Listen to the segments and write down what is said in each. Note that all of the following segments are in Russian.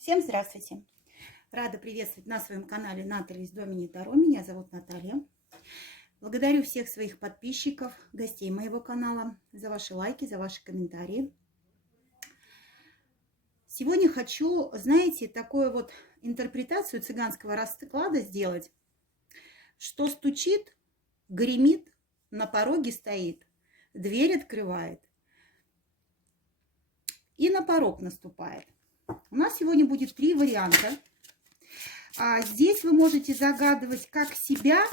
Всем здравствуйте! Рада приветствовать на своем канале Наталья Домини Таро. Меня зовут Наталья. Благодарю всех своих подписчиков, гостей моего канала за ваши лайки, за ваши комментарии. Сегодня хочу, знаете, такую вот интерпретацию цыганского расклада сделать, что стучит, гремит, на пороге стоит, дверь открывает и на порог наступает. У нас сегодня будет 3 варианта. Здесь вы можете загадывать как себя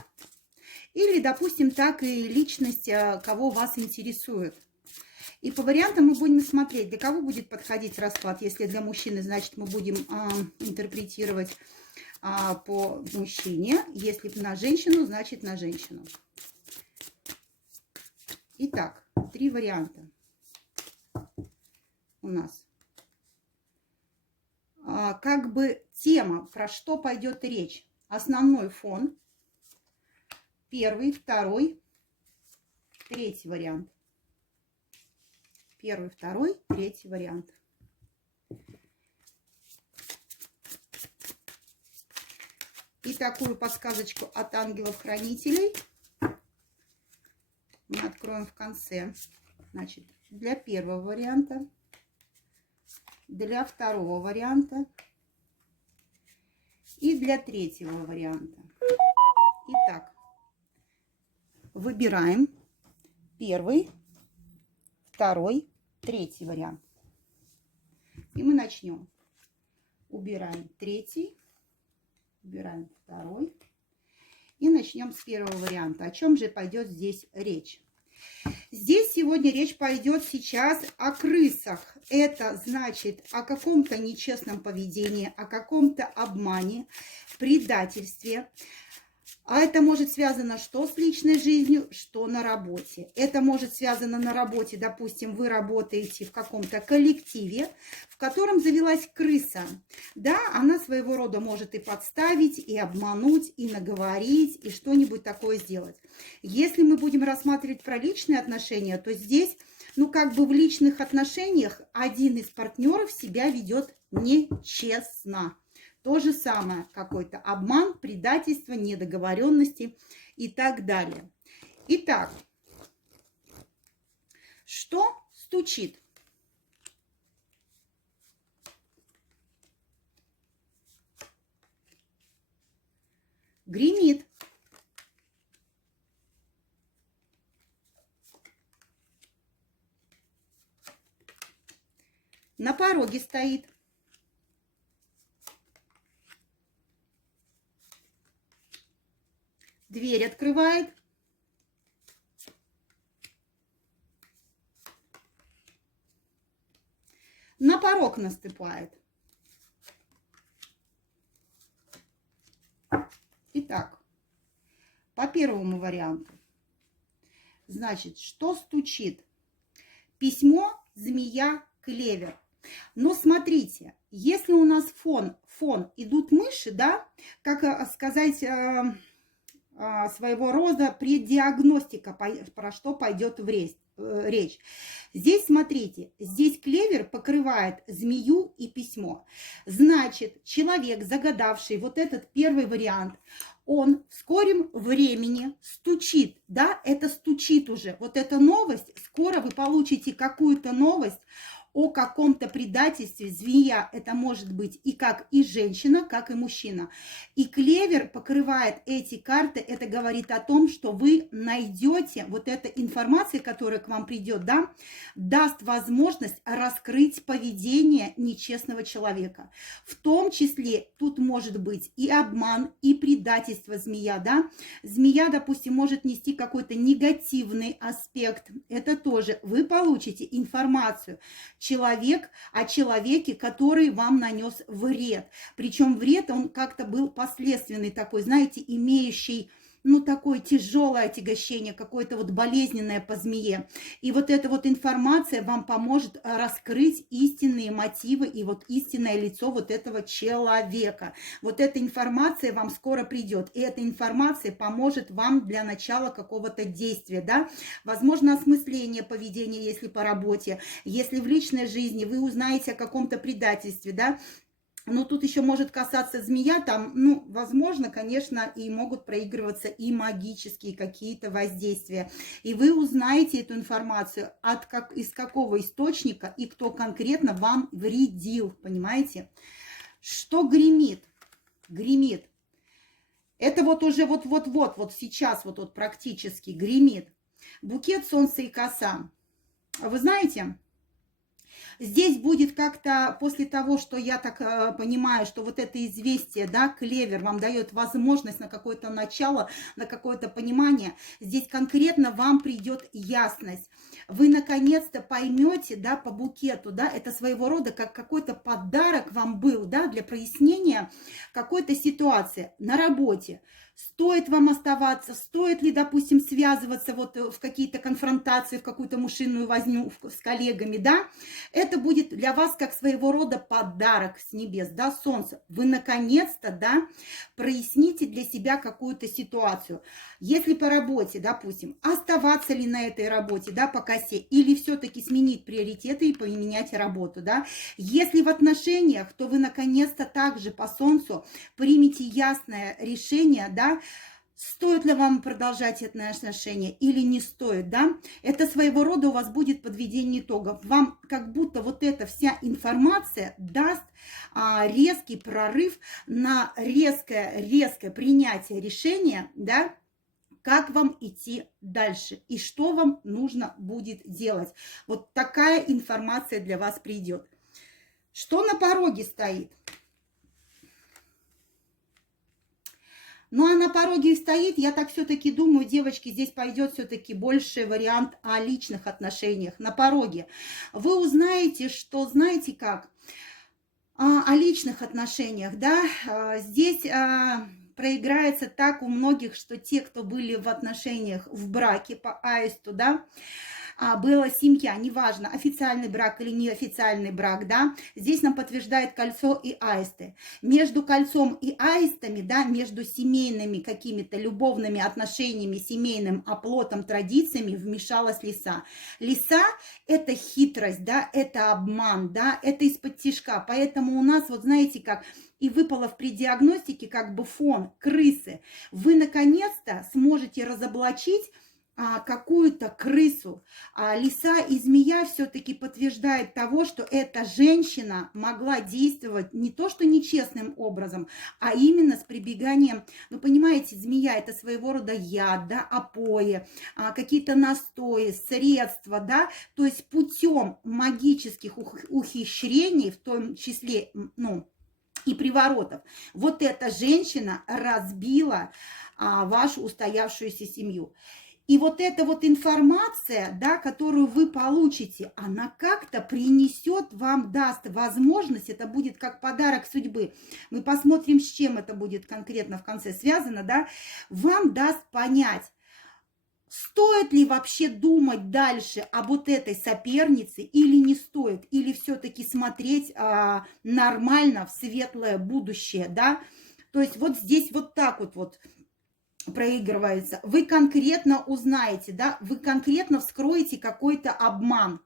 или, допустим, так и личность, кого вас интересует. И по вариантам мы будем смотреть, для кого будет подходить расклад. Если для мужчины, значит, мы будем интерпретировать по мужчине. Если на женщину, значит, на женщину. Итак, 3 варианта у нас. Как бы тема, про что пойдет речь. Основной фон. 1, 2, 3 вариант. 1, 2, 3 вариант. И такую подсказочку от ангелов-хранителей мы откроем в конце. Значит, для 1 варианта, для 2 варианта и для 3 варианта. Итак, выбираем 1, 2, 3 вариант. И мы начнем. Убираем 3, убираем 2 и начнем с 1 варианта. О чем же пойдет здесь речь? Здесь сегодня речь пойдет сейчас о крысах. Это значит о каком-то нечестном поведении, о каком-то обмане, предательстве. А это может связано что с личной жизнью, что на работе. Это может связано на работе, допустим, вы работаете в каком-то коллективе, в котором завелась крыса. Да, она своего рода может и подставить, и обмануть, и наговорить, и что-нибудь такое сделать. Если мы будем рассматривать про личные отношения, то здесь, ну как бы в личных отношениях один из партнеров себя ведет нечестно. То же самое, какой-то обман, предательство, недоговоренности и так далее. Итак, что стучит? Гремит. На пороге стоит. Дверь открывает. На порог наступает. Итак, по 1 варианту. Значит, что стучит? Письмо, змея, клевер. Но смотрите, если у нас фон идут мыши, да, как сказать... своего рода преддиагностика, про что пойдет речь. Здесь, смотрите, здесь клевер покрывает змею и письмо. Значит, человек, загадавший вот этот 1 вариант, он в скором времени стучит, да, это стучит уже. Вот эта новость, скоро вы получите какую-то новость о каком-то предательстве. Змея это может быть и как и женщина, как и мужчина. И клевер покрывает эти карты. Это говорит о том, что вы найдете вот эта информация, которая к вам придет, да, даст возможность раскрыть поведение нечестного человека. В том числе тут может быть и обман, и предательство змея, да. Змея, допустим, может нести какой-то негативный аспект. Это тоже вы получите информацию о человеке, который вам нанес вред. Причем вред, он как-то был последственный такой, знаете, имеющий, ну, такое тяжелое отягощение, какое-то вот болезненное по змее. И вот эта вот информация вам поможет раскрыть истинные мотивы и вот истинное лицо вот этого человека. Вот эта информация вам скоро придет. И эта информация поможет вам для начала какого-то действия, да. Возможно, осмысление поведения, если по работе, если в личной жизни вы узнаете о каком-то предательстве, да. Но тут еще может касаться змея, там, ну, возможно, конечно, и могут проигрываться и магические какие-то воздействия. И вы узнаете эту информацию из какого источника и кто конкретно вам вредил, понимаете? Что гремит? Гремит. Это вот уже вот сейчас вот практически гремит. Букет, солнце и коса. Вы знаете... Здесь будет как-то после того, что я так понимаю, что вот это известие, да, клевер вам дает возможность на какое-то начало, на какое-то понимание. Здесь конкретно вам придет ясность. Вы наконец-то поймете, да, по букету, да, это своего рода как какой-то подарок вам был, да, для прояснения какой-то ситуации на работе. Стоит вам оставаться, стоит ли, допустим, связываться вот в какие-то конфронтации, в какую-то мышиную возню с коллегами, да, это будет для вас как своего рода подарок с небес, да, солнце. Вы наконец-то, да, проясните для себя какую-то ситуацию. Если по работе, допустим, оставаться ли на этой работе, да, по косе, или все-таки сменить приоритеты и поменять работу, да. Если в отношениях, то вы наконец-то также по солнцу примите ясное решение, да, стоит ли вам продолжать это отношение или не стоит, да? Это своего рода у вас будет подведение итогов. Вам как будто вот эта вся информация даст резкий прорыв на резкое принятие решения, да? Как вам идти дальше и что вам нужно будет делать. Вот такая информация для вас придет. Что на пороге стоит? Ну, а на пороге стоит, я так все-таки думаю, девочки, здесь пойдет все-таки больше вариант о личных отношениях. На пороге вы узнаете, что, знаете как, о личных отношениях, да, здесь проиграется так у многих, что те, кто были в отношениях в браке по аисту, да, была семья, неважно, официальный брак или неофициальный брак, да, здесь нам подтверждает кольцо и аисты. Между кольцом и аистами, да, между семейными какими-то любовными отношениями, семейным оплотом, традициями вмешалась лиса. Лиса – это хитрость, да, это обман, да, это из-под тишка, поэтому у нас, вот знаете как, и выпало при диагностике как бы фон крысы. Вы наконец-то сможете разоблачить какую-то крысу. Лиса и змея все-таки подтверждают того, что эта женщина могла действовать не то что нечестным образом, а именно с прибеганием, ну понимаете, змея это своего рода яд, да, опои, какие-то настои, средства, да, то есть путем магических ухищрений, в том числе, ну, и приворотов, вот эта женщина разбила вашу устоявшуюся семью. И вот эта вот информация, да, которую вы получите, она как-то принесет вам, даст возможность, это будет как подарок судьбы. Мы посмотрим, с чем это будет конкретно в конце связано, да, вам даст понять, стоит ли вообще думать дальше об вот этой сопернице или не стоит, или все-таки смотреть нормально в светлое будущее, да. То есть вот здесь вот так вот проигрывается, вы конкретно узнаете, да, вы конкретно вскроете какой-то обман.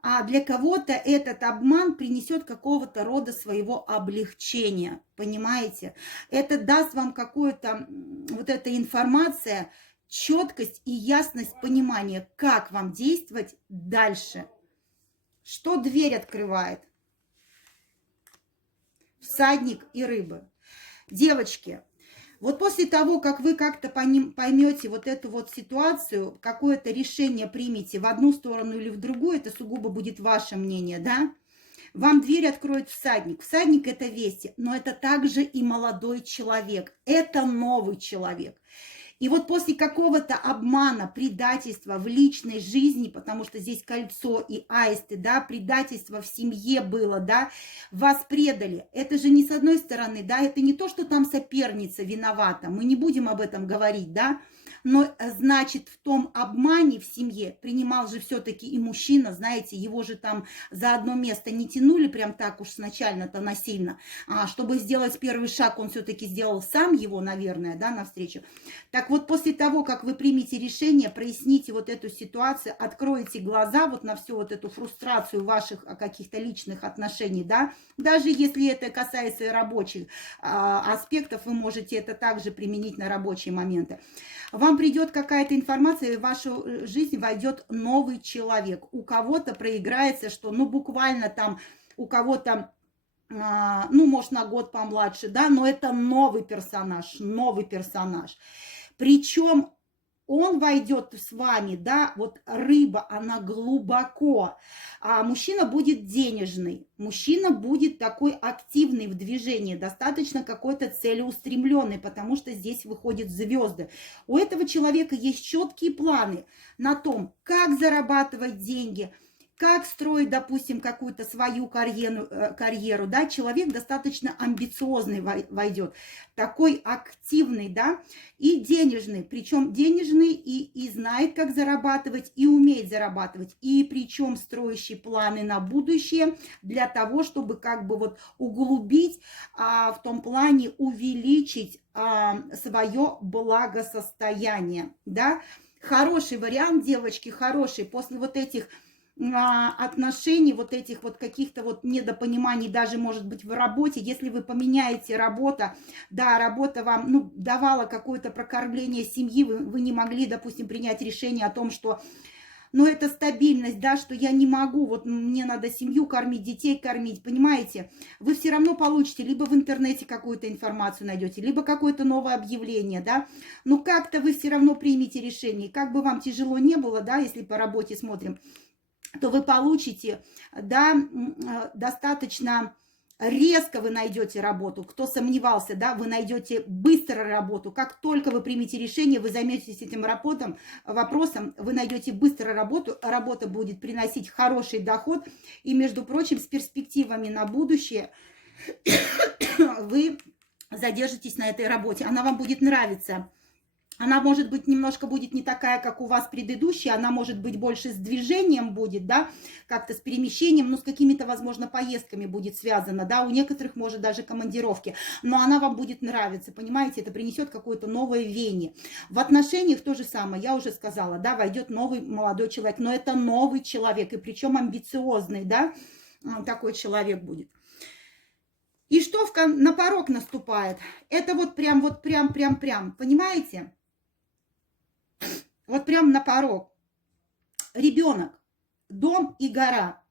А для кого-то этот обман принесет какого-то рода своего облегчения, понимаете? Это даст вам какую-то, вот эта информация, четкость и ясность понимания, как вам действовать дальше. Что дверь открывает? Всадник и рыбы. Девочки, вот после того, как вы как-то поймете вот эту вот ситуацию, какое-то решение примете в одну сторону или в другую, это сугубо будет ваше мнение, да? Вам дверь откроет всадник. Всадник – это вести, но это также и молодой человек. Это новый человек. И вот после какого-то обмана, предательства в личной жизни, потому что здесь кольцо и аисты, да, предательство в семье было, да, вас предали. Это же не с одной стороны, да, это не то, что там соперница виновата, мы не будем об этом говорить, да, Но, значит, в том обмане в семье принимал же все-таки и мужчина, знаете, его же там за одно место не тянули прям так уж сначала-то насильно. Чтобы сделать первый шаг, он все-таки сделал сам его, наверное, да, навстречу. Так вот, после того, как вы примете решение, проясните вот эту ситуацию, откроете глаза вот на всю вот эту фрустрацию ваших каких-то личных отношений, да, даже если это касается и рабочих аспектов, вы можете это также применить на рабочие моменты. Вам придет какая-то информация, и в вашу жизнь войдет новый человек. У кого-то проиграется, что, ну, буквально там, у кого-то, ну, может, на год помладше, да, но это новый персонаж, новый персонаж. Причем он войдет с вами, да, вот рыба, она глубоко, а мужчина будет денежный, мужчина будет такой активный в движении, достаточно какой-то целеустремленный, потому что здесь выходят звезды. У этого человека есть четкие планы на том, как зарабатывать деньги, как строить, допустим, какую-то свою карьеру, да, человек достаточно амбициозный войдет, такой активный, да, и денежный, причем денежный и знает, как зарабатывать, и умеет зарабатывать, и причем строящий планы на будущее для того, чтобы как бы вот углубить, в том плане увеличить свое благосостояние, да. Хороший вариант, девочки, хороший, после вот этих отношений, вот этих вот каких-то вот недопониманий, даже может быть в работе, если вы поменяете работу, да, работа вам, ну, давала какое-то прокормление семьи, вы не могли, допустим, принять решение о том, что, ну, это стабильность, да, что я не могу, вот мне надо семью кормить, детей кормить, понимаете, вы все равно получите, либо в интернете какую-то информацию найдете, либо какое-то новое объявление, да, но как-то вы все равно примете решение, как бы вам тяжело не было, да, если по работе смотрим, то вы получите, да, достаточно резко вы найдете работу. Кто сомневался, да, вы найдете быстро работу. Как только вы примете решение, вы займетесь этим вопросом, вы найдете быстро работу, работа будет приносить хороший доход, и, между прочим, с перспективами на будущее вы задержитесь на этой работе. Она вам будет нравиться. Она, может быть, немножко будет не такая, как у вас предыдущая, она, может быть, больше с движением будет, да, как-то с перемещением, ну, с какими-то, возможно, поездками будет связана, да, у некоторых, может, даже командировки, но она вам будет нравиться, понимаете, это принесет какое-то новое веяние. В отношениях то же самое, я уже сказала, да, войдет новый молодой человек, но это новый человек, и причем амбициозный, да, такой человек будет. И что на порог наступает? Это вот прям, понимаете? Вот прям на порог. Ребенок, дом и гора.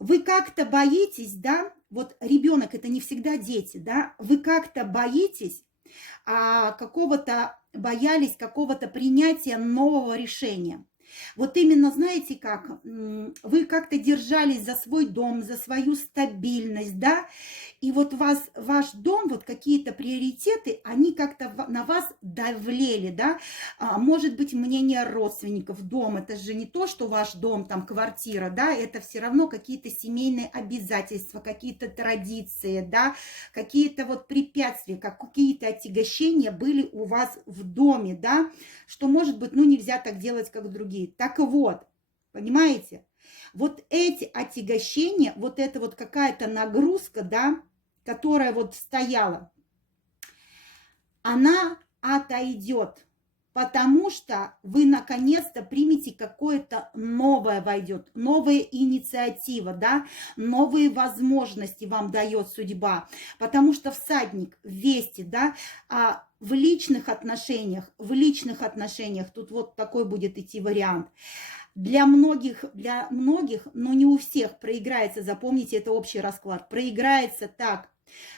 Вы как-то боитесь, да, вот ребенок, это не всегда дети, да, вы как-то боитесь боялись какого-то принятия нового решения. Вот именно, знаете как, вы как-то держались за свой дом, за свою стабильность, да, и вот ваш дом, вот какие-то приоритеты, они как-то на вас давлели, да, может быть, мнение родственников, дом, это же не то, что ваш дом, там, квартира, да, это все равно какие-то семейные обязательства, какие-то традиции, да, какие-то вот препятствия, какие-то отягощения были у вас в доме, да, что, может быть, ну, нельзя так делать, как другие. Так вот, понимаете, вот эти отягощения, вот это вот какая-то нагрузка, да, которая вот стояла, она отойдет, потому что вы наконец-то примете какое-то новое войдет, новая инициатива, да, новые возможности вам дает судьба, потому что всадник в весте, да, в личных отношениях, тут вот такой будет идти вариант. Для многих, но не у всех проиграется, запомните, это общий расклад, проиграется так,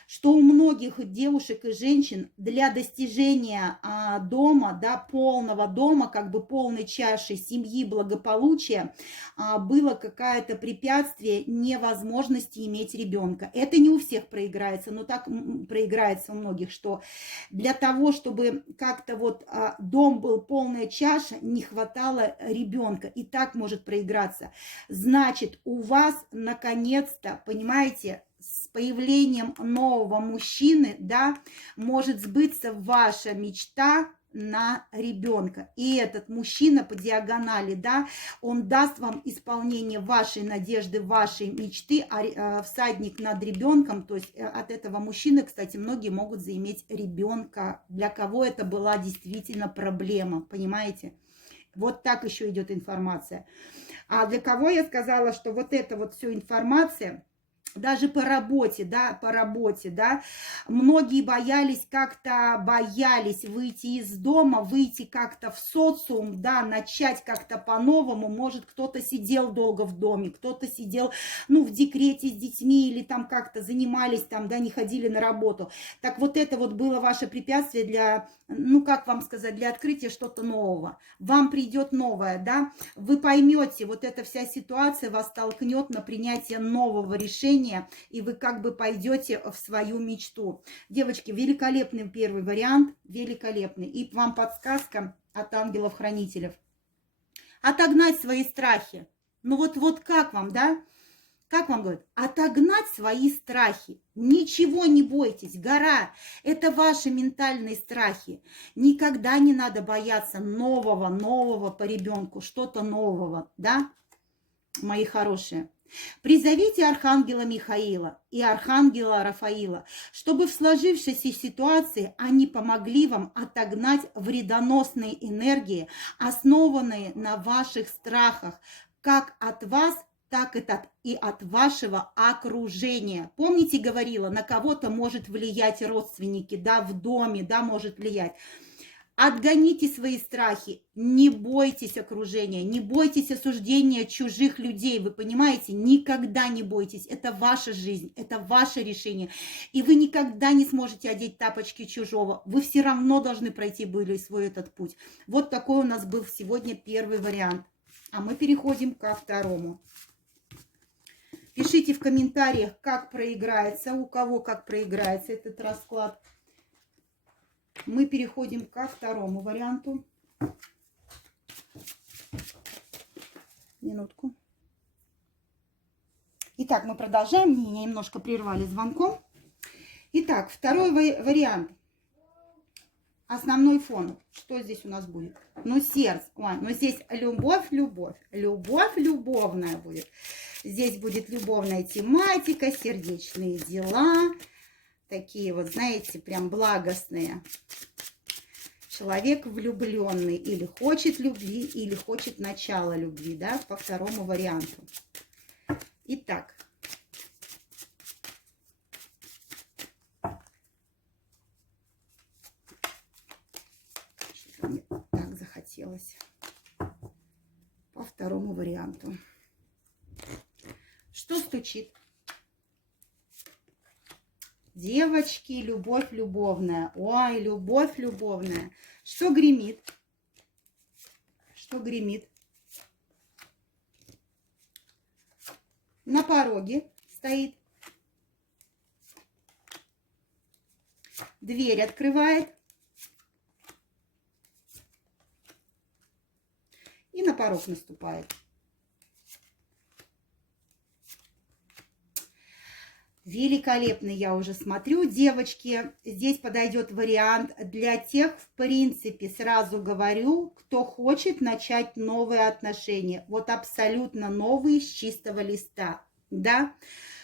что у многих девушек и женщин для достижения дома, да, полного дома, как бы полной чаши семьи, благополучия, было какое-то препятствие невозможности иметь ребенка. Это не у всех проиграется, но так проиграется у многих, что для того, чтобы как-то вот дом был полная чаша, не хватало ребенка. И так может проиграться. Значит, у вас наконец-то, понимаете, с появлением нового мужчины, да, может сбыться ваша мечта на ребенка. И этот мужчина по диагонали, да, он даст вам исполнение вашей надежды, вашей мечты, всадник над ребенком, то есть от этого мужчины, кстати, многие могут заиметь ребенка, для кого это была действительно проблема, понимаете? Вот так еще идет информация. А для кого я сказала, что вот эта вот все информация, даже по работе, да, многие боялись выйти из дома, выйти как-то в социум, да, начать как-то по-новому. Может, кто-то сидел долго в доме, кто-то сидел, ну, в декрете с детьми или там как-то занимались, там, да, не ходили на работу. Так вот это вот было ваше препятствие для, ну, как вам сказать, для открытия что-то нового. Вам придет новое, да, вы поймете, вот эта вся ситуация вас толкнет на принятие нового решения, и вы как бы пойдете в свою мечту. Девочки, великолепный первый вариант, великолепный. И вам подсказка от ангелов-хранителей. Отогнать свои страхи. Ну вот как вам, да? Как вам говорят? Отогнать свои страхи. Ничего не бойтесь. Гора – это ваши ментальные страхи. Никогда не надо бояться нового по ребенку, что-то нового, да, мои хорошие. Призовите архангела Михаила и архангела Рафаила, чтобы в сложившейся ситуации они помогли вам отогнать вредоносные энергии, основанные на ваших страхах, как от вас, так и от вашего окружения. Помните, говорила, на кого-то может влиять родственники, да, в доме, да, может влиять. Отгоните свои страхи, не бойтесь окружения, не бойтесь осуждения чужих людей, вы понимаете, никогда не бойтесь, это ваша жизнь, это ваше решение, и вы никогда не сможете одеть тапочки чужого, вы все равно должны пройти были свой этот путь. Вот такой у нас был сегодня первый вариант, а мы переходим ко второму. Пишите в комментариях, как проиграется, у кого как проиграется этот расклад. Мы переходим ко второму варианту. Минутку. Итак, мы продолжаем. Меня немножко прервали звонком. Итак, второй вариант. Основной фон. Что здесь у нас будет? Ну, сердце. Ой, ну, здесь любовь. Любовь любовная будет. Здесь будет любовная тематика, сердечные дела. Такие вот, знаете, прям благостные. Человек влюбленный или хочет любви, или хочет начала любви, да, по второму варианту. Итак. Что-то мне так захотелось. По второму варианту. Что стучит? Девочки, любовь любовная. Ой, любовь любовная. Что гремит? Что гремит? На пороге стоит. Дверь открывает. И на порог наступает. Великолепно, я уже смотрю, девочки. Здесь подойдет вариант для тех, в принципе, сразу говорю, кто хочет начать новые отношения. Вот абсолютно новые, с чистого листа. Да?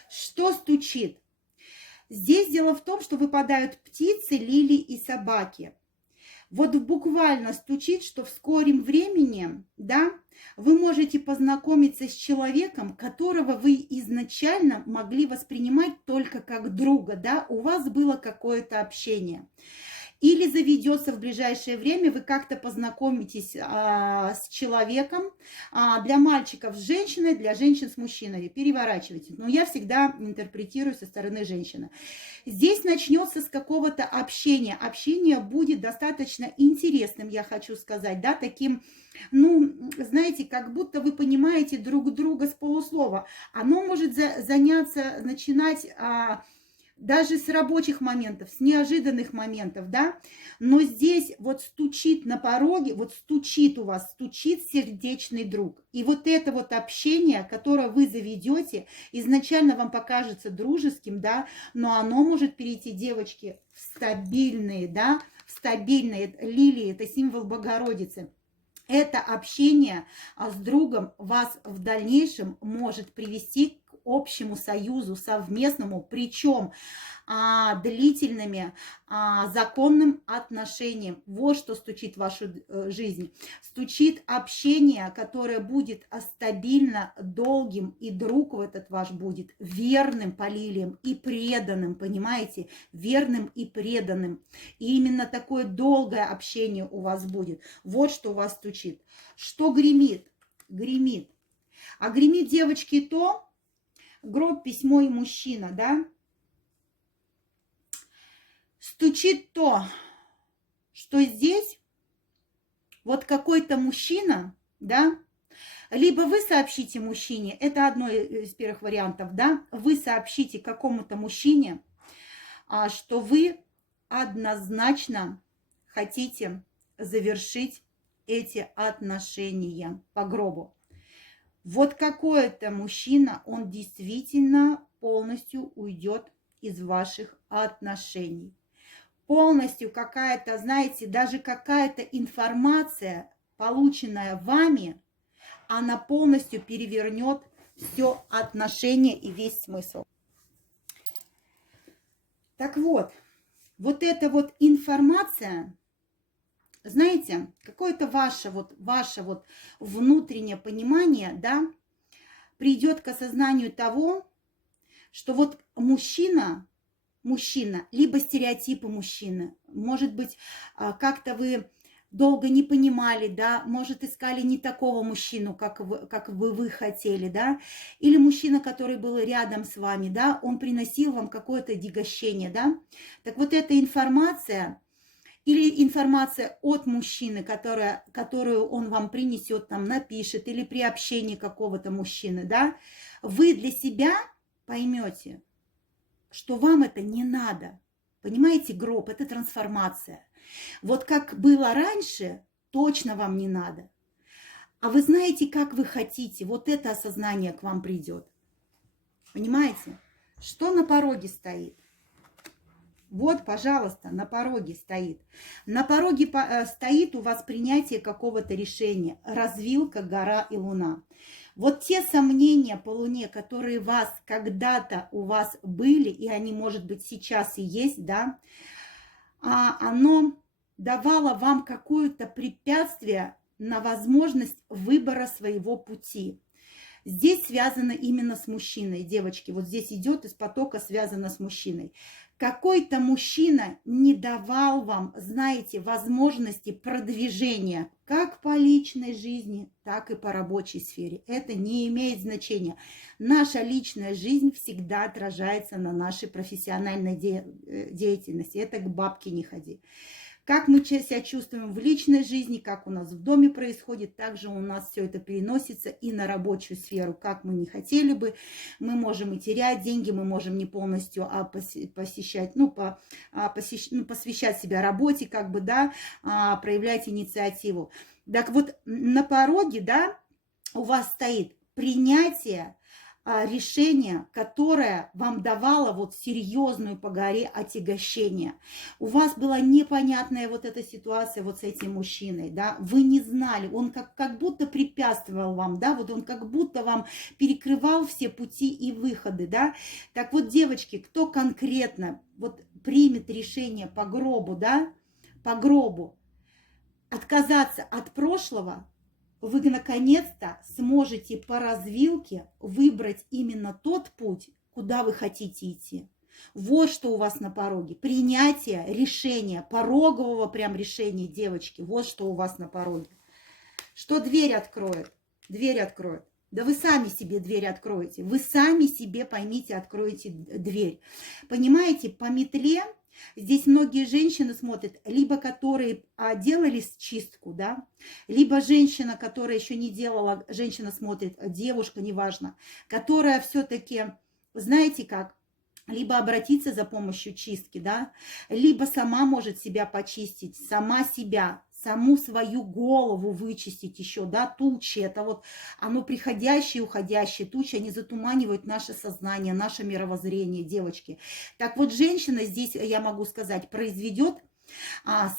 Что стучит? Здесь дело в том, что выпадают птицы, лилии и собаки. Вот буквально стучит, что в скором времени, да, вы можете познакомиться с человеком, которого вы изначально могли воспринимать только как друга, да, у вас было какое-то общение. Или заведется в ближайшее время, вы как-то познакомитесь с человеком, для мальчиков с женщиной, для женщин с мужчиной. Переворачивайте. Но я всегда интерпретирую со стороны женщины. Здесь начнется с какого-то общения. Общение будет достаточно интересным, я хочу сказать, да, таким, ну, знаете, как будто вы понимаете друг друга с полуслова. Оно может начинать даже с рабочих моментов, с неожиданных моментов, да, но здесь вот стучит на пороге, вот стучит у вас, стучит сердечный друг. И вот это вот общение, которое вы заведете, изначально вам покажется дружеским, да, но оно может перейти, девочки, в стабильные, да, в стабильные. Лилии – это символ Богородицы. Это общение с другом вас в дальнейшем может привести к общему союзу, совместному, причем длительными, законным отношениям. Вот что стучит в вашу жизнь. Стучит общение, которое будет стабильно, долгим, и друг в этот ваш будет верным по лилиям и преданным, понимаете? Верным и преданным. И именно такое долгое общение у вас будет. Вот что у вас стучит. Что гремит? Гремит. А гремит, девочки, то, гроб, письмо и мужчина, да? Стучит то, что здесь вот какой-то мужчина, да, либо вы сообщите мужчине, это одно из первых вариантов, да, вы сообщите какому-то мужчине, что вы однозначно хотите завершить эти отношения по гробу. Вот какой-то мужчина, он действительно полностью уйдет из ваших отношений. Полностью какая-то, знаете, даже какая-то информация, полученная вами, она полностью перевернет все отношения и весь смысл. Так вот, вот эта вот информация, знаете, какое-то ваше внутреннее понимание, да, придет к осознанию того, что вот мужчина, либо стереотипы мужчины. Может быть, как-то вы долго не понимали, да, может, искали не такого мужчину, как вы хотели, да, или мужчина, который был рядом с вами, да, он приносил вам какое-то отягощение, да. Так вот эта информация, или информация от мужчины, которую он вам принесет, там, напишет, или при общении какого-то мужчины, да, вы для себя поймете, что вам это не надо. Понимаете, гроб – это трансформация. Вот как было раньше, точно вам не надо. А вы знаете, как вы хотите, вот это осознание к вам придет. Понимаете? Что на пороге стоит? Вот, пожалуйста, на пороге стоит. На пороге стоит у вас принятие какого-то решения. Развилка, гора и луна. Вот те сомнения по луне, которые когда-то у вас были, и они, может быть, сейчас и есть, да, оно давало вам какое-то препятствие на возможность выбора своего пути. Здесь связано именно с мужчиной, девочки. Вот здесь идет из потока, связано с мужчиной. Какой-то мужчина не давал вам, знаете, возможности продвижения как по личной жизни, так и по рабочей сфере. Это не имеет значения. Наша личная жизнь всегда отражается на нашей профессиональной деятельности. Это к бабке не ходи. Как мы себя чувствуем в личной жизни, как у нас в доме происходит, также у нас все это переносится и на рабочую сферу. Как мы не хотели бы, мы можем и терять деньги, мы можем не полностью посвящать себя работе, как бы, да, проявлять инициативу. Так вот, на пороге, да, у вас стоит принятие решение, которое вам давало вот серьезную по горе отягощение. У вас была непонятная вот эта ситуация вот с этим мужчиной, да, вы не знали, он как будто препятствовал вам, да, вот он как будто вам перекрывал все пути и выходы, да. Так вот, девочки, кто конкретно вот примет решение по гробу, да, по гробу, отказаться от прошлого, вы наконец-то сможете по развилке выбрать именно тот путь, куда вы хотите идти. Вот что у вас на пороге. Принятие решения, порогового прям решения, девочки. Вот что у вас на пороге. Что дверь откроет? Дверь откроет. Да вы сами себе дверь откроете. Вы сами себе, поймите, откроете дверь. Понимаете, по метле здесь многие женщины смотрят, либо которые делали чистку, да, либо женщина, которая еще не делала, женщина смотрит, девушка, неважно, которая все-таки, знаете как, либо обратиться за помощью чистки, да, либо сама может себя почистить, сама себя, саму свою голову вычистить еще, да, тучи, это вот оно приходящее и уходящее, тучи, они затуманивают наше сознание, наше мировоззрение, девочки. Так вот, женщина здесь, я могу сказать, произведет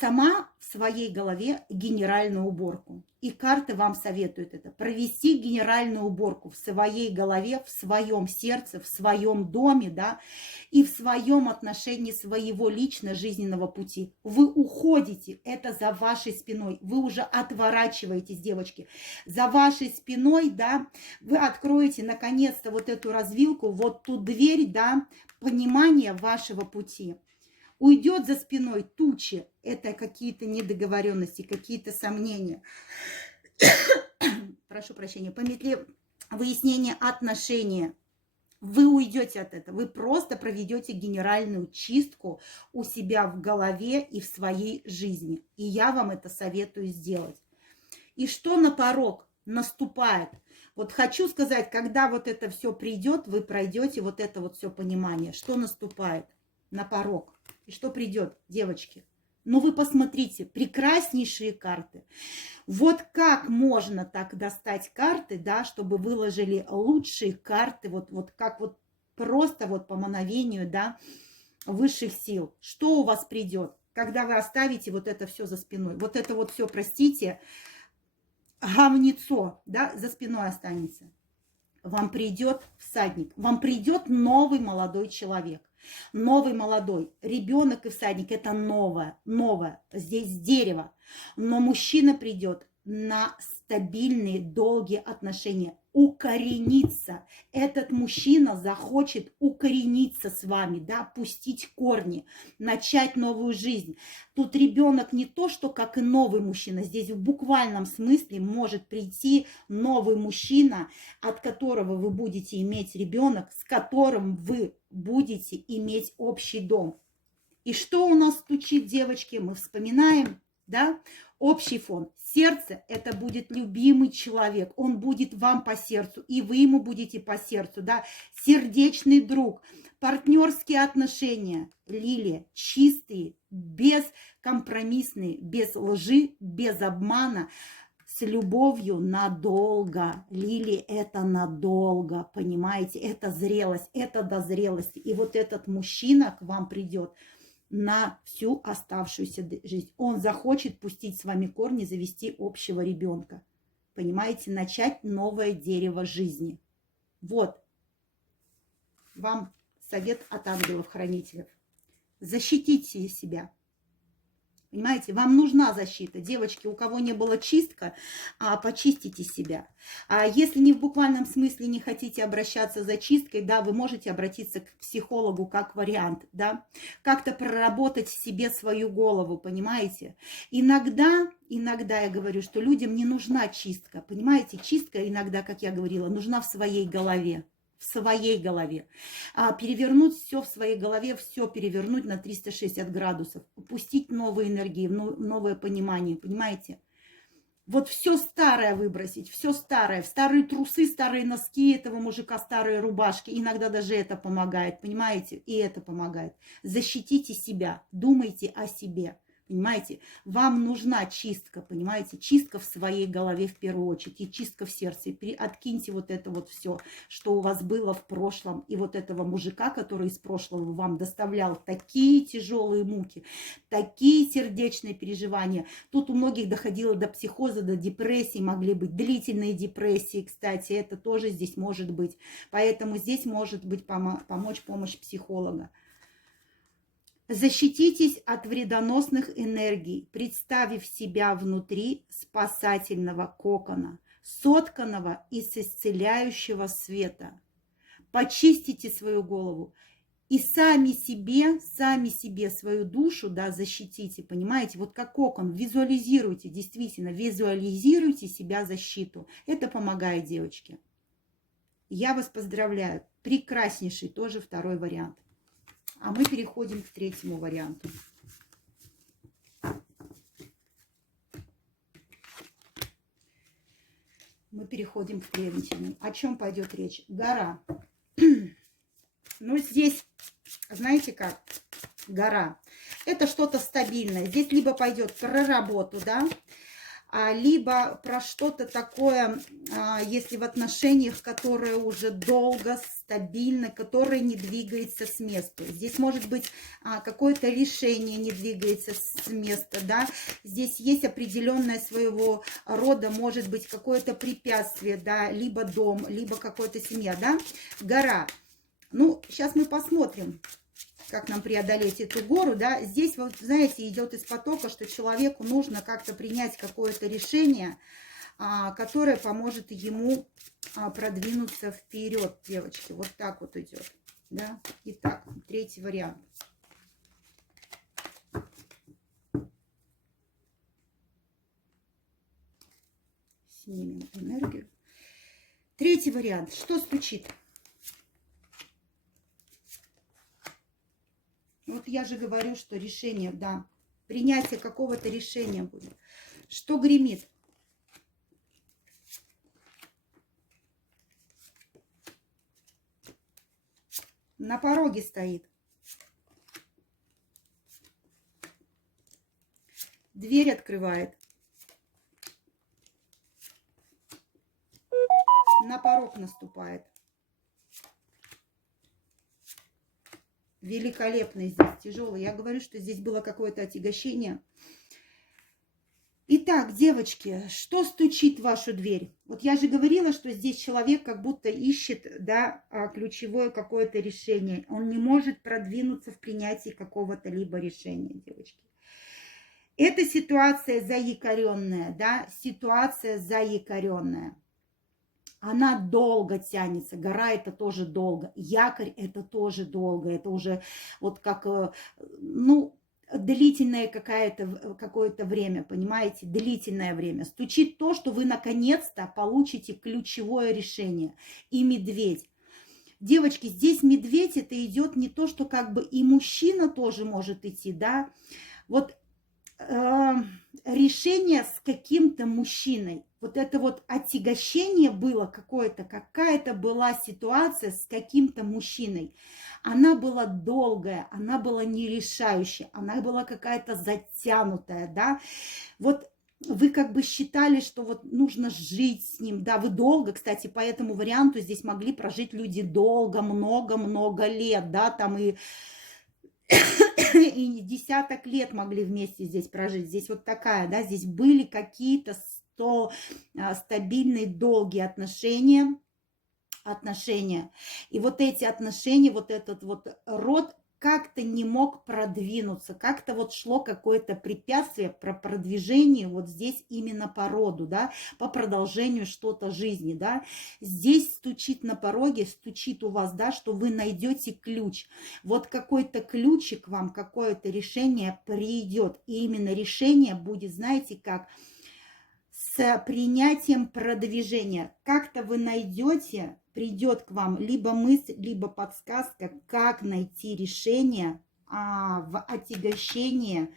сама в своей голове генеральную уборку. И карты вам советуют это. Провести генеральную уборку в своей голове, в своем сердце, в своем доме, да, и в своем отношении своего личного жизненного пути. Вы уходите, это за вашей спиной. Вы уже отворачиваетесь, девочки. За вашей спиной, да, вы откроете наконец-то вот эту развилку, вот ту дверь, да, понимания вашего пути. Уйдет за спиной тучи, это какие-то недоговоренности, какие-то сомнения. Прошу прощения, по метле выяснения отношения. Вы уйдете от этого, вы просто проведете генеральную чистку у себя в голове и в своей жизни. И я вам это советую сделать. И что на порог наступает? Вот хочу сказать, когда вот это все придет, вы пройдете вот это вот все понимание, что наступает на порог. И что придет, девочки? Ну вы посмотрите, прекраснейшие карты. Вот как можно так достать карты, да, чтобы выложили лучшие карты, вот как вот просто вот по мановению, да, высших сил. Что у вас придет, когда вы оставите вот это все за спиной? Вот это вот все, простите, говнецо, да, за спиной останется. Вам придет всадник, вам придет новый молодой человек. Новый молодой. Ребенок и всадник – это новое, новое. Здесь дерево. Но мужчина придет на стабильные, долгие отношения. Укорениться. Этот мужчина захочет укорениться с вами, да, пустить корни, начать новую жизнь. Тут ребенок не то, что как и новый мужчина. Здесь в буквальном смысле может прийти новый мужчина, от которого вы будете иметь ребенок, с которым вы будете иметь общий дом. И что у нас стучит, девочки? Мы вспоминаем, да, общий фон. Сердце – это будет любимый человек, он будет вам по сердцу, и вы ему будете по сердцу, да, сердечный друг, партнерские отношения, лилия, чистые, бескомпромиссные, без лжи, без обмана, с любовью надолго. Лилии – это надолго, понимаете, это зрелость, это до зрелости. И вот этот мужчина к вам придет на всю оставшуюся жизнь. Он захочет пустить с вами корни, завести общего ребенка. Понимаете, начать новое дерево жизни. Вот вам совет от ангелов-хранителей. Защитите себя. Понимаете, вам нужна защита. Девочки, у кого не было чистка, почистите себя. А если не в буквальном смысле не хотите обращаться за чисткой, да, вы можете обратиться к психологу как вариант, да, как-то проработать в себе свою голову, понимаете. Иногда я говорю, что людям не нужна чистка, понимаете, чистка иногда, как я говорила, нужна в своей голове. В своей голове. Перевернуть все в своей голове, все перевернуть на 360 градусов. Пустить новые энергии, новое понимание, понимаете? Вот все старое выбросить, все старое. Старые трусы, старые носки этого мужика, старые рубашки. Иногда даже это помогает, понимаете? И это помогает. Защитите себя, думайте о себе. Понимаете, вам нужна чистка, понимаете, чистка в своей голове в первую очередь, и чистка в сердце. И откиньте вот это вот все, что у вас было в прошлом, и вот этого мужика, который из прошлого вам доставлял такие тяжелые муки, такие сердечные переживания. Тут у многих доходило до психоза, до депрессии, могли быть длительные депрессии, кстати, это тоже здесь может быть. Поэтому здесь может быть помощь психолога. Защититесь от вредоносных энергий, представив себя внутри спасательного кокона, сотканного из исцеляющего света. Почистите свою голову и сами себе свою душу, да, защитите, понимаете, вот как кокон, визуализируйте, действительно, визуализируйте себя защиту. Это помогает, девочки. Я вас поздравляю. Прекраснейший тоже второй вариант. А мы переходим к третьему варианту. Мы переходим к третьему. О чем пойдет речь? Гора. Ну, здесь знаете как, гора. Это что-то стабильное. Здесь либо пойдет про работу, да, либо про что-то такое, если в отношениях, которое уже долго, стабильно, которое не двигается с места. Здесь может быть какое-то решение не двигается с места, да. Здесь есть определенное своего рода, может быть, какое-то препятствие, да, либо дом, либо какая-то семья, да. Гора. Ну, сейчас мы посмотрим, как нам преодолеть эту гору, да, здесь, вот, знаете, идет из потока, что человеку нужно как-то принять какое-то решение, которое поможет ему продвинуться вперед, девочки, вот так вот идет, да. Итак, третий вариант. Снимем энергию. Третий вариант. Что стучит? Вот я же говорю, что решение, да, принятие какого-то решения будет. Что гремит? На пороге стоит. Дверь открывает. На порог наступает. Великолепный здесь, тяжелый. Я говорю, что здесь было какое-то отягощение. Итак, девочки, что стучит в вашу дверь? Вот я же говорила, что здесь человек как будто ищет, да, ключевое какое-то решение. Он не может продвинуться в принятии какого-то либо решения, девочки. Это ситуация заякоренная, да, ситуация заякоренная. Она долго тянется, гора это тоже долго, якорь это тоже долго, это уже вот как, ну, длительное какое-то время, понимаете, длительное время. Стучит то, что вы наконец-то получите ключевое решение. И медведь. Девочки, здесь медведь, это идет не то, что как бы и мужчина тоже может идти, да, вот решение с каким-то мужчиной. Вот это вот отягощение было какое-то, какая-то была ситуация с каким-то мужчиной. Она была долгая, она была нерешающая, она была какая-то затянутая, да. Вот вы как бы считали, что вот нужно жить с ним, да, вы долго, кстати, по этому варианту здесь могли прожить люди долго, много-много лет, да, там и десяток лет могли вместе здесь прожить. Здесь вот такая, да, здесь были какие-то стабильные, долгие отношения. И вот эти отношения, вот этот вот род как-то не мог продвинуться, как-то вот шло какое-то препятствие про продвижение вот здесь именно по роду, да, по продолжению что-то жизни, да. Здесь стучит на пороге, стучит у вас, да, что вы найдете ключ. Вот какой-то ключик вам, какое-то решение придет. И именно решение будет, знаете, как с принятием продвижения. Как-то вы найдете, придет к вам либо мысль, либо подсказка, как найти решение в отягощении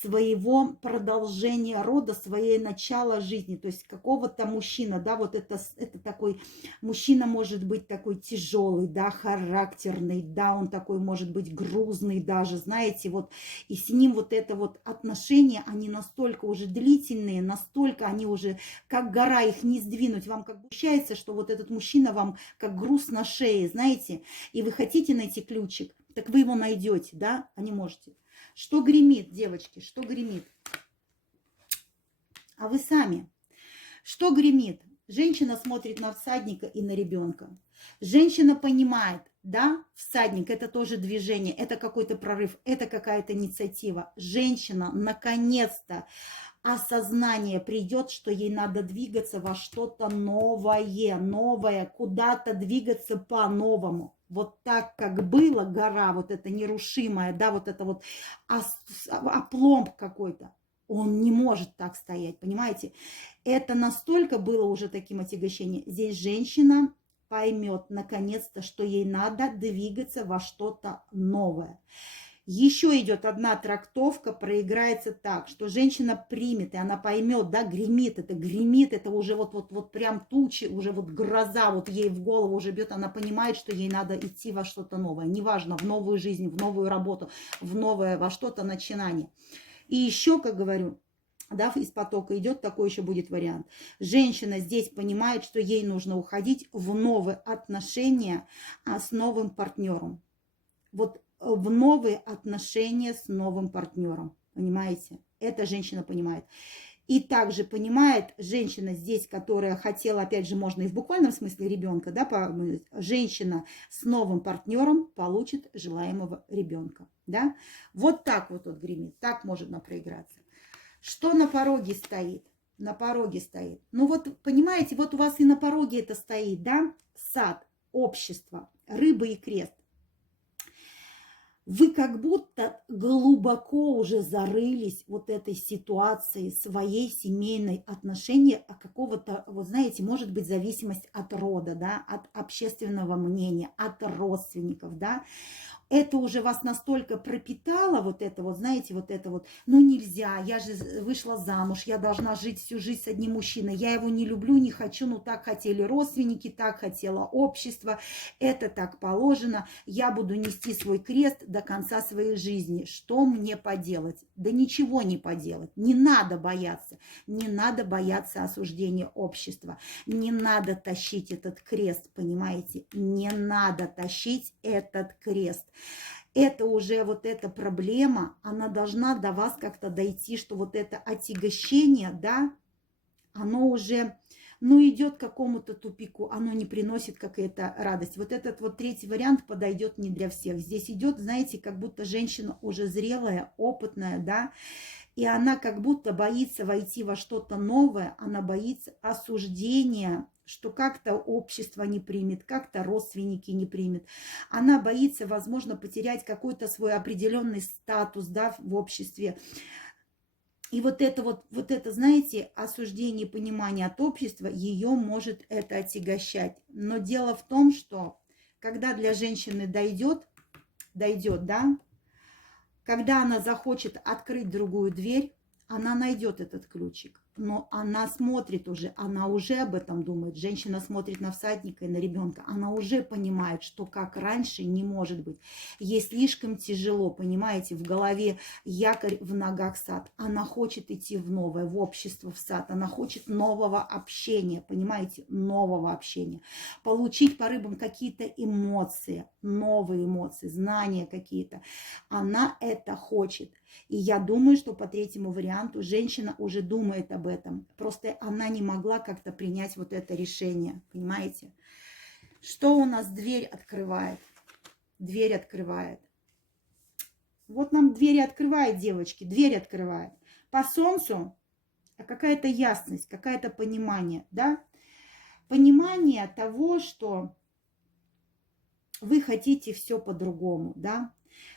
своего продолжения рода, своей начала жизни, то есть какого-то мужчина, да, вот это такой, мужчина может быть такой тяжелый, да, характерный, да, он такой может быть грузный даже, знаете, вот, и с ним вот это вот отношения, они настолько уже длительные, настолько они уже, как гора, их не сдвинуть, вам как бы ощущается, что вот этот мужчина вам как груз на шее, знаете, и вы хотите найти ключик, так вы его найдете, да, а не можете. Что гремит, девочки, что гремит? А вы сами. Что гремит? Женщина смотрит на всадника и на ребенка. Женщина понимает, да, всадник – это тоже движение, это какой-то прорыв, это какая-то инициатива. Женщина, наконец-то, осознание придет, что ей надо двигаться во что-то новое, куда-то двигаться по-новому. Вот так, как было, гора вот эта нерушимая, да, вот это вот опломб какой-то, он не может так стоять, понимаете? Это настолько было уже таким отягощением. Здесь женщина поймет наконец-то, что ей надо двигаться во что-то новое. Еще идет одна трактовка, проиграется так, что женщина примет, и она поймет, да, гремит, это уже вот прям тучи, уже вот гроза вот ей в голову уже бьет, она понимает, что ей надо идти во что-то новое, неважно, в новую жизнь, в новую работу, в новое, во что-то начинание. И еще, как говорю, да, из потока идет, такой еще будет вариант. Женщина здесь понимает, что ей нужно уходить в новые отношения с новым партнером. Вот в новые отношения с новым партнером. Понимаете? Это женщина понимает. И также понимает женщина здесь, которая хотела, опять же, можно и в буквальном смысле ребенка, да, женщина с новым партнером получит желаемого ребенка. Да? Вот так вот гремит, так может проиграться. Что на пороге стоит? На пороге стоит. Ну вот, понимаете, вот у вас и на пороге это стоит, да? Сад, общество, рыба и крест. Вы как будто глубоко уже зарылись вот этой ситуации, своей семейной отношения, а какого-то, вот знаете, может быть зависимость от рода, да, от общественного мнения, от родственников, да. Это уже вас настолько пропитало, вот это вот, знаете, вот это вот, ну нельзя, я же вышла замуж, я должна жить всю жизнь с одним мужчиной, я его не люблю, не хочу, ну так хотели родственники, так хотело общество, это так положено, я буду нести свой крест до конца своей жизни. Что мне поделать? Да ничего не поделать, не надо бояться осуждения общества, не надо тащить этот крест, понимаете, не надо тащить этот крест. Это уже вот эта проблема, она должна до вас как-то дойти, что вот это отягощение, да, оно уже, ну, идет к какому-то тупику, оно не приносит какая-то радость. Вот этот вот третий вариант подойдет не для всех. Здесь идет, знаете, как будто женщина уже зрелая, опытная, да, и она как будто боится войти во что-то новое, она боится осуждения, что как-то общество не примет, как-то родственники не примет. Она боится, возможно, потерять какой-то свой определенный статус, да, в обществе. И вот это, знаете, осуждение, понимание от общества, ее может это отягощать. Но дело в том, что когда для женщины дойдет, да, когда она захочет открыть другую дверь, она найдет этот ключик. Но она смотрит уже, она уже об этом думает. Женщина смотрит на всадника и на ребенка. Она уже понимает, что как раньше не может быть. Ей слишком тяжело, понимаете, в голове якорь, в ногах сад. Она хочет идти в новое, в общество, в сад. Она хочет нового общения, понимаете, нового общения. Получить по рыбам какие-то эмоции, новые эмоции, знания какие-то. Она это хочет. И я думаю, что по третьему варианту женщина уже думает об этом. Просто она не могла как-то принять вот это решение. Понимаете? Что у нас дверь открывает? Дверь открывает. Вот нам двери открывает, девочки. Дверь открывает. По солнцу какая-то ясность, какое-то понимание. Да? Понимание того, что вы хотите все по-другому. Да?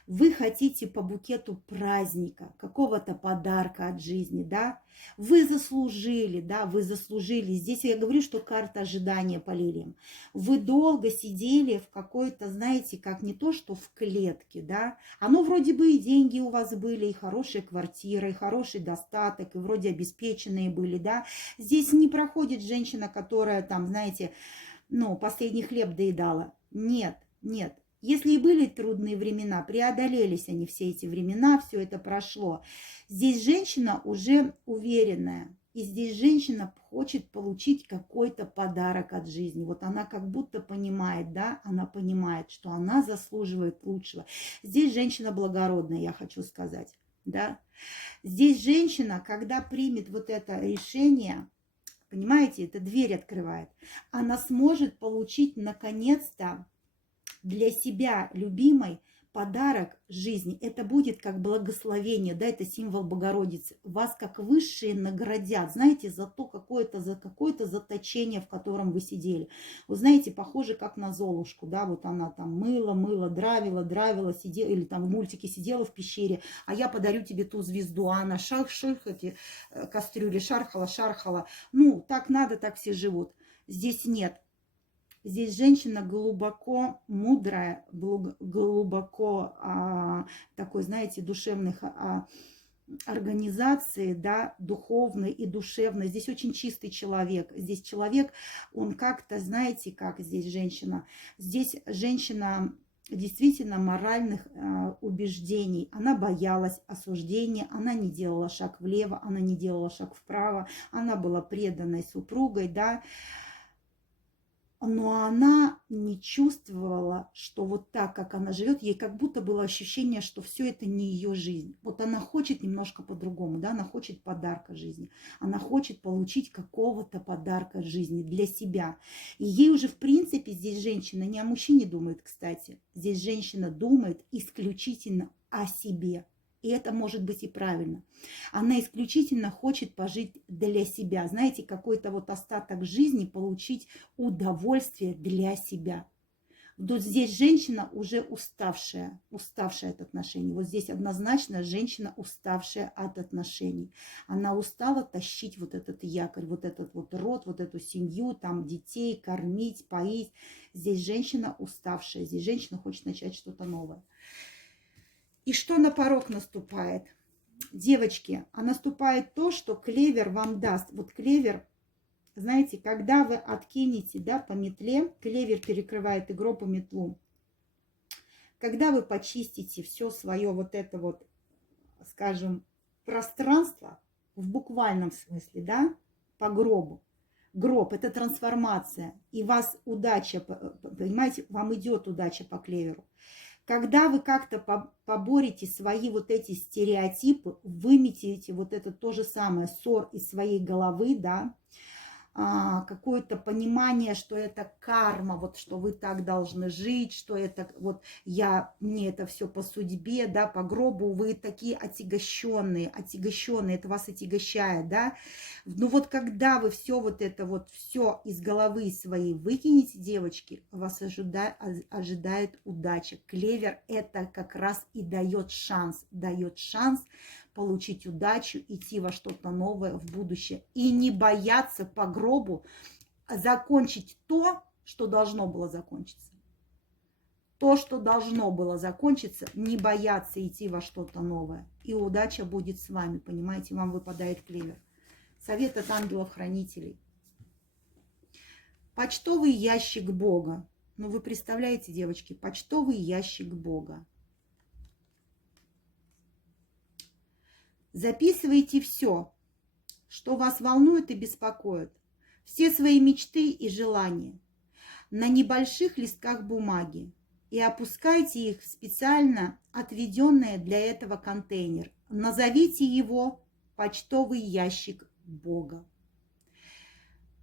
Вы хотите по букету праздника, какого-то подарка от жизни, да? Вы заслужили, да, вы заслужили. Здесь я говорю, что карта ожидания по лилиям. Вы долго сидели в какой-то, знаете, как не то, что в клетке, да? Оно вроде бы и деньги у вас были, и хорошая квартира, и хороший достаток, и вроде обеспеченные были, да? Здесь не проходит женщина, которая там, знаете, ну, последний хлеб доедала. Нет, нет. Если и были трудные времена, преодолелись они все эти времена, все это прошло. Здесь женщина уже уверенная. И здесь женщина хочет получить какой-то подарок от жизни. Вот она как будто понимает, да, она понимает, что она заслуживает лучшего. Здесь женщина благородная, я хочу сказать, да. Здесь женщина, когда примет вот это решение, понимаете, эта дверь открывает, она сможет получить наконец-то для себя любимой подарок жизни. Это будет как благословение, да, это символ Богородицы. Вас как высшие наградят, знаете, за какое-то заточение, в котором вы сидели. Вы знаете, похоже как на Золушку, да, вот она там мыла, драйвила, сидела, или там в мультике сидела в пещере, а я подарю тебе ту звезду, а она эти кастрюли шархала. Ну, так надо, так все живут. Здесь нет. Здесь женщина глубоко мудрая, глубоко такой, знаете, душевных организации, да, духовной и душевной. Здесь очень чистый человек. Здесь человек, он как-то, знаете, как здесь женщина? Здесь женщина действительно моральных убеждений. Она боялась осуждения, она не делала шаг влево, она не делала шаг вправо, она была преданной супругой, да, но она не чувствовала, что вот так, как она живет, ей как будто было ощущение, что все это не ее жизнь. Вот она хочет немножко по-другому, да, она хочет подарка жизни, она хочет получить какого-то подарка жизни для себя. И ей уже, в принципе, здесь женщина не о мужчине думает, кстати, здесь женщина думает исключительно о себе. И это может быть и правильно. Она исключительно хочет пожить для себя. Знаете, какой-то вот остаток жизни получить удовольствие для себя. Вот здесь женщина уже уставшая от отношений. Вот здесь однозначно женщина, уставшая от отношений. Она устала тащить вот этот якорь, вот этот вот род, вот эту семью, там детей кормить, поить. Здесь женщина уставшая, здесь женщина хочет начать что-то новое. И что на порог наступает? Девочки, а наступает то, что клевер вам даст. Вот клевер, знаете, когда вы откинете, да, по метле, клевер перекрывает игру по метлу. Когда вы почистите все свое вот это вот, скажем, пространство, в буквальном смысле, да, по гробу. Гроб – это трансформация, и вас удача, понимаете, вам идет удача по клеверу. Когда вы как-то поборете свои вот эти стереотипы, выметите вот это то же самое ссор из своей головы, да, какое-то понимание, что это карма, вот что вы так должны жить, что это вот мне это все по судьбе, да, по гробу, вы такие отягощенные, это вас отягощает, да. Ну вот когда вы все вот это вот все из головы своей выкинете, девочки, вас ожидает удача. Клевер это как раз и дает шанс получить удачу, идти во что-то новое в будущее. И не бояться по гробу закончить то, что должно было закончиться. То, что должно было закончиться, не бояться идти во что-то новое. И удача будет с вами, понимаете, вам выпадает клевер. Совет от ангелов-хранителей. Почтовый ящик Бога. Ну, вы представляете, девочки, почтовый ящик Бога. Записывайте все, что вас волнует и беспокоит, все свои мечты и желания на небольших листках бумаги и опускайте их в специально отведенный для этого контейнер. Назовите его почтовый ящик Бога.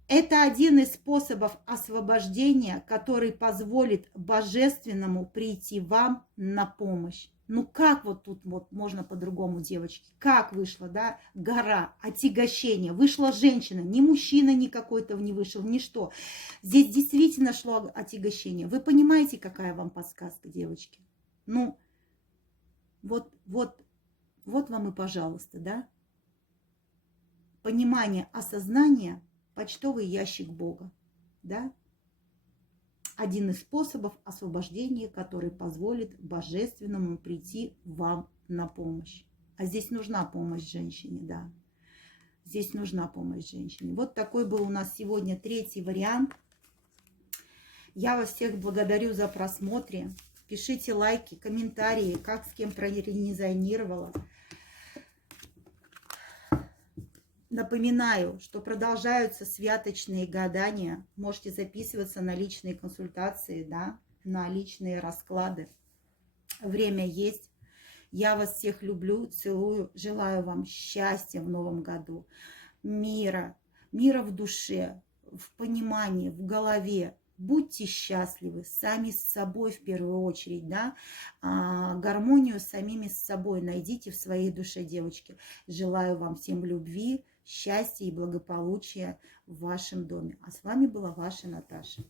Это один из способов освобождения, который позволит Божественному прийти вам на помощь. Ну как вот тут вот можно по-другому, девочки? Как вышла, да, гора, отягощение. Вышла женщина, ни мужчина ни какой-то не вышел, ни что. Здесь действительно шло отягощение. Вы понимаете, какая вам подсказка, девочки? Ну, вот вам и пожалуйста, да. Понимание, осознание, почтовый ящик Бога, да. Один из способов освобождения, который позволит Божественному прийти вам на помощь. А здесь нужна помощь женщине, да. Здесь нужна помощь женщине. Вот такой был у нас сегодня третий вариант. Я вас всех благодарю за просмотр. Пишите лайки, комментарии, как с кем прорезонировала. Напоминаю, что продолжаются святочные гадания. Можете записываться на личные консультации, да, на личные расклады. Время есть. Я вас всех люблю, целую. Желаю вам счастья в новом году, мира в душе, в понимании, в голове. Будьте счастливы сами с собой в первую очередь, да, гармонию с самими с собой найдите в своей душе, девочки. Желаю вам всем любви, счастья и благополучия в вашем доме. А с вами была ваша Наташа.